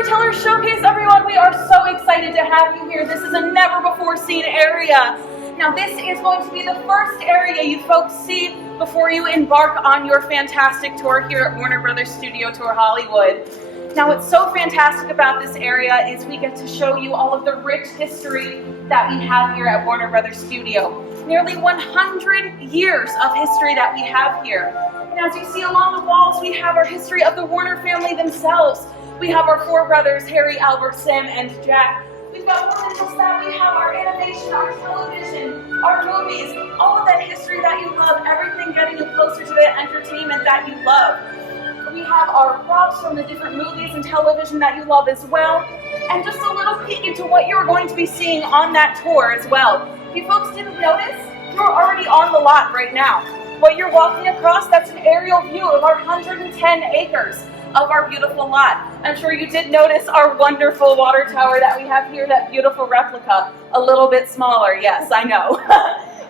Storyteller Showcase, everyone. We are so excited to have you here. This is a never-before-seen area. Now, this is going to be the first area you folks see before you embark on your fantastic tour here at Warner Brothers Studio Tour Hollywood. Now, what's so fantastic about this area is we get to show you all of the rich history that we have here at Warner Brothers Studio. Nearly 100 years of history that we have here. And as you see along the walls, we have our history of the Warner family themselves. We have our four brothers, Harry, Albert, Sam, and Jack. We've got more than just that. We have our animation, our television, our movies, all of that history that you love, everything getting you closer to the entertainment that you love. We have our props from the different movies and television that you love as well. And just a little peek into what you're going to be seeing on that tour as well. If you folks didn't notice, you're already on the lot right now. What you're walking across, that's an aerial view of our 110 acres of our beautiful lot. I'm sure you did notice our wonderful water tower that we have here, that beautiful replica. A little bit smaller, yes, I know.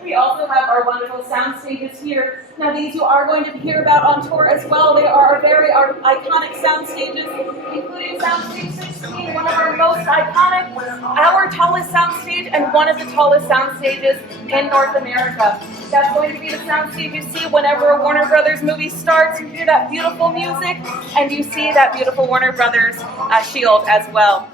We also have our wonderful sound stages here. Now these you are going to hear about on tour as well. They are our very iconic sound stages, including Soundstage 16, one of our most iconic, our tallest sound stage, and one of the tallest sound stages in North America. That's going to be the sound stage you see whenever a Warner Brothers movie starts. You hear that beautiful music, and you see that beautiful Warner Brothers shield as well.